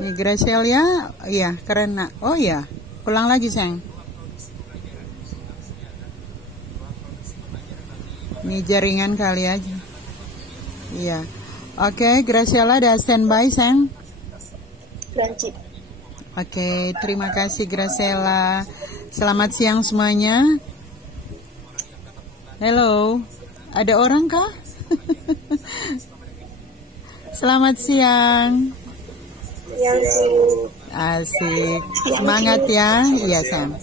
Ini Gracelia, iya karena, oh iya, ulang lagi sayang. Ini jaringan kali aja. Iya, oke, Graciela ada standby sayang. Lancip. Oke, terima kasih Graciela. Selamat siang semuanya. Hello, ada orang kah? Selamat siang. Asik. Semangat ya. Iya, Sam.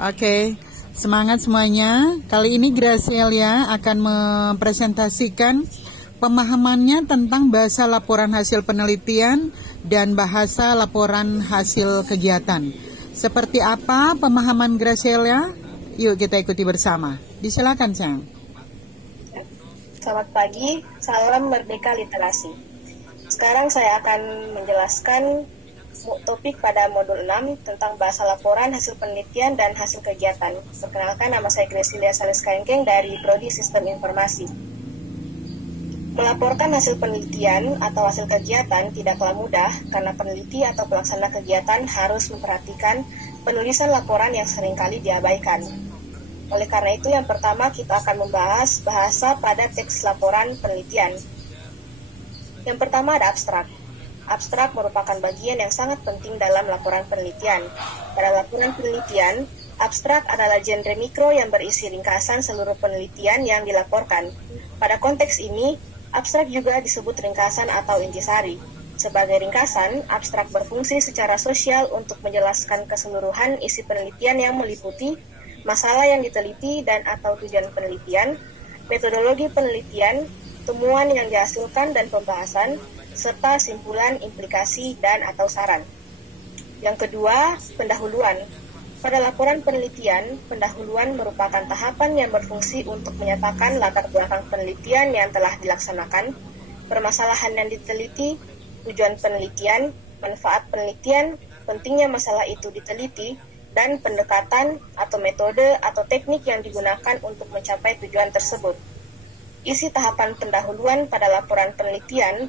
Oke. Semangat semuanya. Kali ini Gracelia akan mempresentasikan pemahamannya tentang bahasa laporan hasil penelitian dan bahasa laporan hasil kegiatan. Seperti apa pemahaman Gracelia? Yuk kita ikuti bersama. Disilakan, Sam. Selamat pagi, salam merdeka literasi. Sekarang saya akan menjelaskan topik pada modul 6 tentang bahasa laporan hasil penelitian dan hasil kegiatan. Perkenalkan, nama saya Gracelia Sales-Kaengkeng dari Prodi Sistem Informasi. Melaporkan hasil penelitian atau hasil kegiatan tidaklah mudah karena peneliti atau pelaksana kegiatan harus memperhatikan penulisan laporan yang seringkali diabaikan. Oleh karena itu, yang pertama kita akan membahas bahasa pada teks laporan penelitian. Yang pertama ada abstrak. Abstrak merupakan bagian yang sangat penting dalam laporan penelitian. Pada laporan penelitian, abstrak adalah genre mikro yang berisi ringkasan seluruh penelitian yang dilaporkan. Pada konteks ini, abstrak juga disebut ringkasan atau intisari. Sebagai ringkasan, abstrak berfungsi secara sosial untuk menjelaskan keseluruhan isi penelitian yang meliputi masalah yang diteliti dan atau tujuan penelitian, metodologi penelitian, temuan yang dihasilkan dan pembahasan, serta simpulan, implikasi, dan atau saran. Yang kedua, pendahuluan. Pada laporan penelitian, pendahuluan merupakan tahapan yang berfungsi untuk menyatakan latar belakang penelitian yang telah dilaksanakan, permasalahan yang diteliti, tujuan penelitian, manfaat penelitian, pentingnya masalah itu diteliti, dan pendekatan atau metode atau teknik yang digunakan untuk mencapai tujuan tersebut. Isi tahapan pendahuluan pada laporan penelitian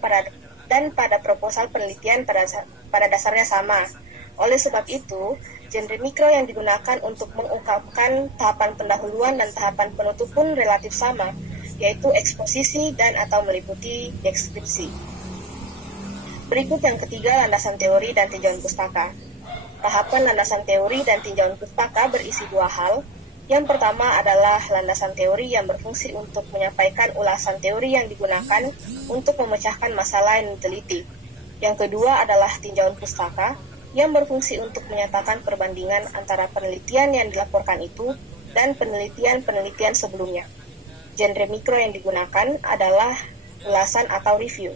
dan pada proposal penelitian pada dasarnya sama. Oleh sebab itu, genre mikro yang digunakan untuk mengungkapkan tahapan pendahuluan dan tahapan penutup pun relatif sama, yaitu eksposisi dan atau meliputi deskripsi. Berikut yang ketiga, landasan teori dan tinjauan pustaka. Tahapan landasan teori dan tinjauan pustaka berisi dua hal. Yang pertama adalah landasan teori yang berfungsi untuk menyampaikan ulasan teori yang digunakan untuk memecahkan masalah yang diteliti. Yang kedua adalah tinjauan pustaka yang berfungsi untuk menyatakan perbandingan antara penelitian yang dilaporkan itu dan penelitian-penelitian sebelumnya. Genre mikro yang digunakan adalah ulasan atau review.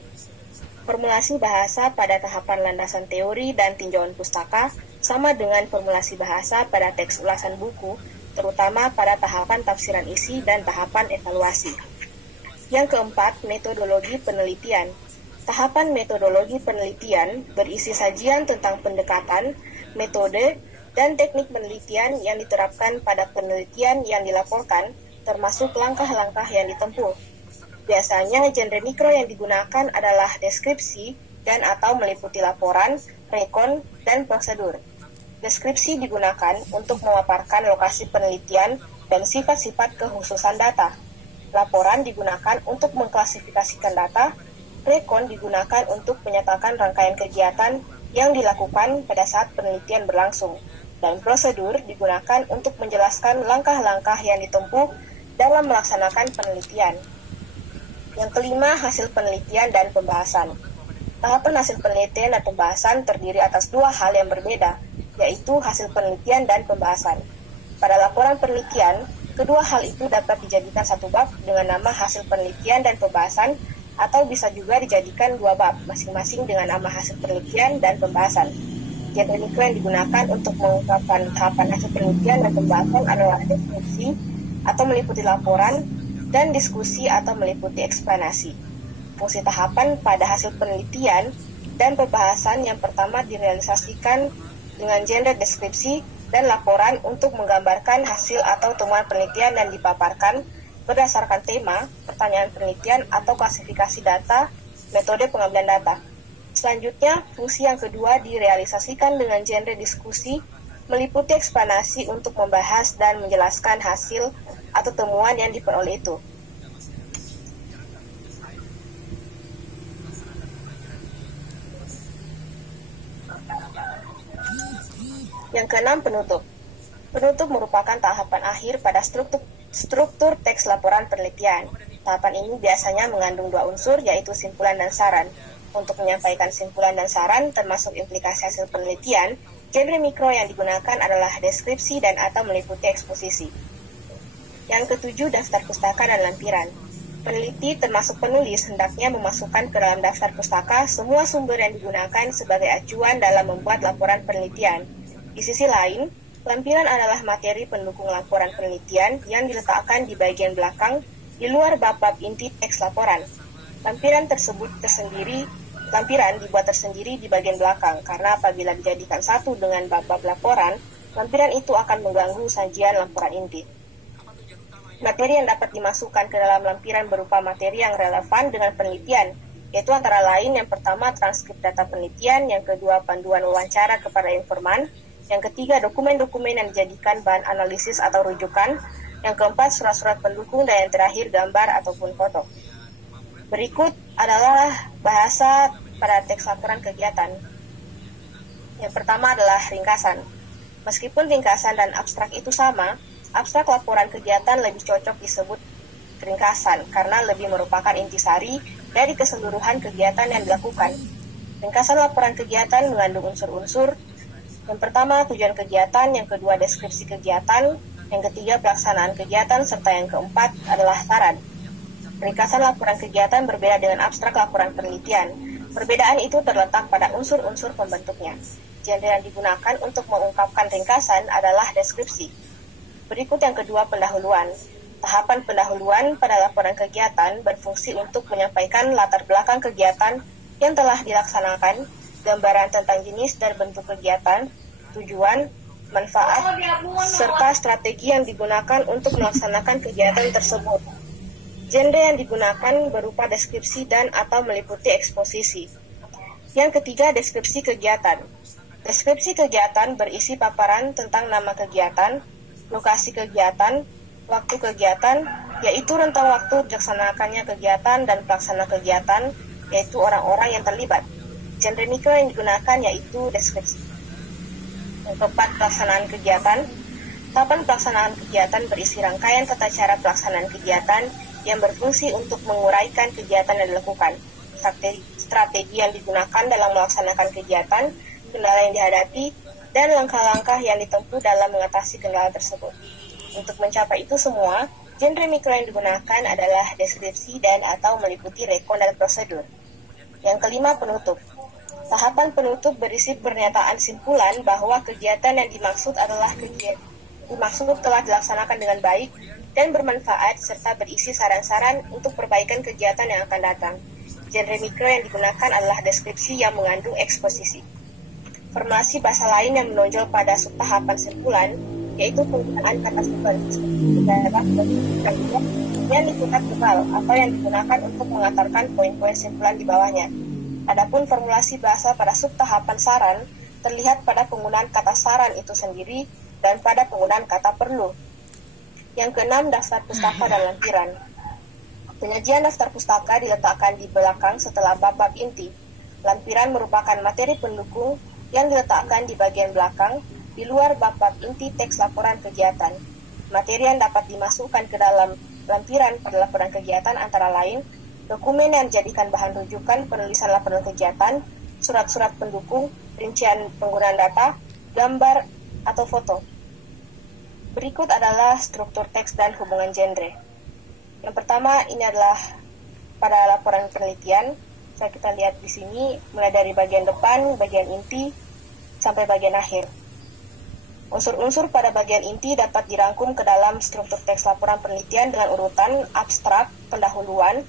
Formulasi bahasa pada tahapan landasan teori dan tinjauan pustaka sama dengan formulasi bahasa pada teks ulasan buku, terutama pada tahapan tafsiran isi dan tahapan evaluasi. Yang keempat, metodologi penelitian. Tahapan metodologi penelitian berisi sajian tentang pendekatan, metode, dan teknik penelitian yang diterapkan pada penelitian yang dilaporkan, termasuk langkah-langkah yang ditempuh. Biasanya genre mikro yang digunakan adalah deskripsi dan atau meliputi laporan, rekon, dan prosedur. Deskripsi digunakan untuk memaparkan lokasi penelitian dan sifat-sifat kekhususan data. Laporan digunakan untuk mengklasifikasikan data, rekon digunakan untuk menyatakan rangkaian kegiatan yang dilakukan pada saat penelitian berlangsung, dan prosedur digunakan untuk menjelaskan langkah-langkah yang ditempuh dalam melaksanakan penelitian. Yang kelima, hasil penelitian dan pembahasan. Tahapan hasil penelitian dan pembahasan terdiri atas dua hal yang berbeda, yaitu hasil penelitian dan pembahasan. Pada laporan penelitian, kedua hal itu dapat dijadikan satu bab dengan nama hasil penelitian dan pembahasan, atau bisa juga dijadikan dua bab, masing-masing dengan nama hasil penelitian dan pembahasan. Genre mikro yang digunakan untuk mengungkapkan tahapan hasil penelitian dan pembahasan adalah deskripsi atau meliputi laporan, dan diskusi atau meliputi eksplanasi. Fungsi tahapan pada hasil penelitian dan pembahasan yang pertama direalisasikan dengan genre deskripsi dan laporan untuk menggambarkan hasil atau temuan penelitian dan dipaparkan berdasarkan tema, pertanyaan penelitian atau klasifikasi data, metode pengambilan data. Selanjutnya, fungsi yang kedua direalisasikan dengan genre diskusi, meliputi eksplanasi untuk membahas dan menjelaskan hasil atau temuan yang diperoleh itu. Yang keenam, penutup. Penutup merupakan tahapan akhir pada struktur teks laporan penelitian. Tahapan ini biasanya mengandung dua unsur, yaitu simpulan dan saran. Untuk menyampaikan simpulan dan saran, termasuk implikasi hasil penelitian, genre mikro yang digunakan adalah deskripsi dan atau meliputi eksposisi. Yang ketujuh, daftar pustaka dan lampiran. Peneliti termasuk penulis hendaknya memasukkan ke dalam daftar pustaka semua sumber yang digunakan sebagai acuan dalam membuat laporan penelitian. Di sisi lain, lampiran adalah materi pendukung laporan penelitian yang diletakkan di bagian belakang di luar bab-bab inti teks laporan. Lampiran dibuat tersendiri di bagian belakang karena apabila dijadikan satu dengan bab-bab laporan, lampiran itu akan mengganggu sajian laporan inti. Materi yang dapat dimasukkan ke dalam lampiran berupa materi yang relevan dengan penelitian, yaitu antara lain yang pertama transkrip data penelitian, yang kedua panduan wawancara kepada informan, yang ketiga, dokumen-dokumen yang dijadikan bahan analisis atau rujukan. Yang keempat, surat-surat pendukung. Dan yang terakhir, gambar ataupun foto. Berikut adalah bahasa pada teks laporan kegiatan. Yang pertama adalah ringkasan. Meskipun ringkasan dan abstrak itu sama, abstrak laporan kegiatan lebih cocok disebut ringkasan karena lebih merupakan intisari dari keseluruhan kegiatan yang dilakukan. Ringkasan laporan kegiatan mengandung unsur-unsur. Yang pertama, tujuan kegiatan, yang kedua, deskripsi kegiatan, yang ketiga, pelaksanaan kegiatan, serta yang keempat adalah saran. Ringkasan laporan kegiatan berbeda dengan abstrak laporan penelitian. Perbedaan itu terletak pada unsur-unsur pembentuknya. Genre yang digunakan untuk mengungkapkan ringkasan adalah deskripsi. Berikut yang kedua, pendahuluan. Tahapan pendahuluan pada laporan kegiatan berfungsi untuk menyampaikan latar belakang kegiatan yang telah dilaksanakan, gambaran tentang jenis dan bentuk kegiatan, tujuan, manfaat, serta strategi yang digunakan untuk melaksanakan kegiatan tersebut. Genre yang digunakan berupa deskripsi dan atau meliputi eksposisi. Yang ketiga, deskripsi kegiatan. Deskripsi kegiatan berisi paparan tentang nama kegiatan, lokasi kegiatan, waktu kegiatan, yaitu rentang waktu dilaksanakannya kegiatan dan pelaksana kegiatan, yaitu orang-orang yang terlibat. Genre mikro yang digunakan yaitu deskripsi. Yang keempat, pelaksanaan kegiatan. Tahapan pelaksanaan kegiatan berisi rangkaian tata cara pelaksanaan kegiatan yang berfungsi untuk menguraikan kegiatan yang dilakukan, strategi yang digunakan dalam melaksanakan kegiatan, kendala yang dihadapi, dan langkah-langkah yang ditempuh dalam mengatasi kendala tersebut. Untuk mencapai itu semua, genre mikro yang digunakan adalah deskripsi dan atau meliputi rekon dan prosedur. Yang kelima, penutup. Tahapan penutup berisi pernyataan simpulan bahwa kegiatan yang dimaksud telah dilaksanakan dengan baik dan bermanfaat serta berisi saran-saran untuk perbaikan kegiatan yang akan datang. Genre mikro yang digunakan adalah deskripsi yang mengandung eksposisi. Formasi bahasa lain yang menonjol pada subtahapan simpulan yaitu penggunaan kata sumber yang diputar tebal atau yang digunakan untuk mengantarkan poin-poin simpulan di bawahnya. Adapun formulasi bahasa pada subtahapan saran terlihat pada penggunaan kata saran itu sendiri dan pada penggunaan kata perlu. Yang keenam, daftar pustaka dan lampiran. Penyajian daftar pustaka diletakkan di belakang setelah bab-bab inti. Lampiran merupakan materi pendukung yang diletakkan di bagian belakang di luar bab-bab inti teks laporan kegiatan. Materi yang dapat dimasukkan ke dalam lampiran pada laporan kegiatan antara lain dokumen yang dijadikan bahan rujukan penulisan laporan kegiatan, surat-surat pendukung, rincian penggunaan data, gambar, atau foto. Berikut adalah struktur teks dan hubungan genre. Yang pertama, ini adalah pada laporan penelitian. Bisa kita lihat di sini, mulai dari bagian depan, bagian inti, sampai bagian akhir. Unsur-unsur pada bagian inti dapat dirangkum ke dalam struktur teks laporan penelitian dengan urutan abstrak, pendahuluan,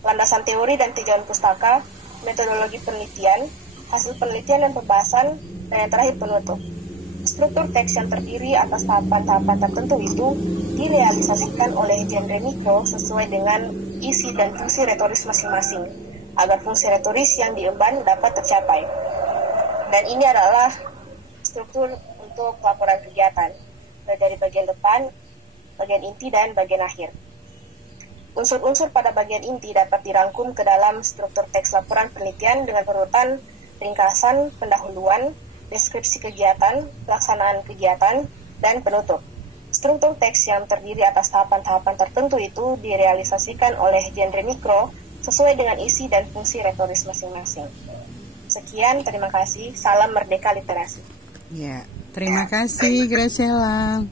landasan teori dan tujuan pustaka, metodologi penelitian, hasil penelitian dan pembahasan, dan yang terakhir penutup. Struktur teks yang terdiri atas tahapan-tahapan tertentu itu direalisasikan oleh genre mikro sesuai dengan isi dan fungsi retoris masing-masing. agar fungsi retoris yang diemban dapat tercapai. Dan ini adalah struktur untuk laporan kegiatan, dari bagian depan, bagian inti, dan bagian akhir. Unsur-unsur pada bagian inti dapat dirangkum ke dalam struktur teks laporan penelitian dengan urutan ringkasan, pendahuluan, deskripsi kegiatan, pelaksanaan kegiatan, dan penutup. Struktur teks yang terdiri atas tahapan-tahapan tertentu itu direalisasikan oleh genre mikro sesuai dengan isi dan fungsi retoris masing-masing. Sekian, terima kasih. Salam Merdeka Literasi. Ya, terima kasih Graciela.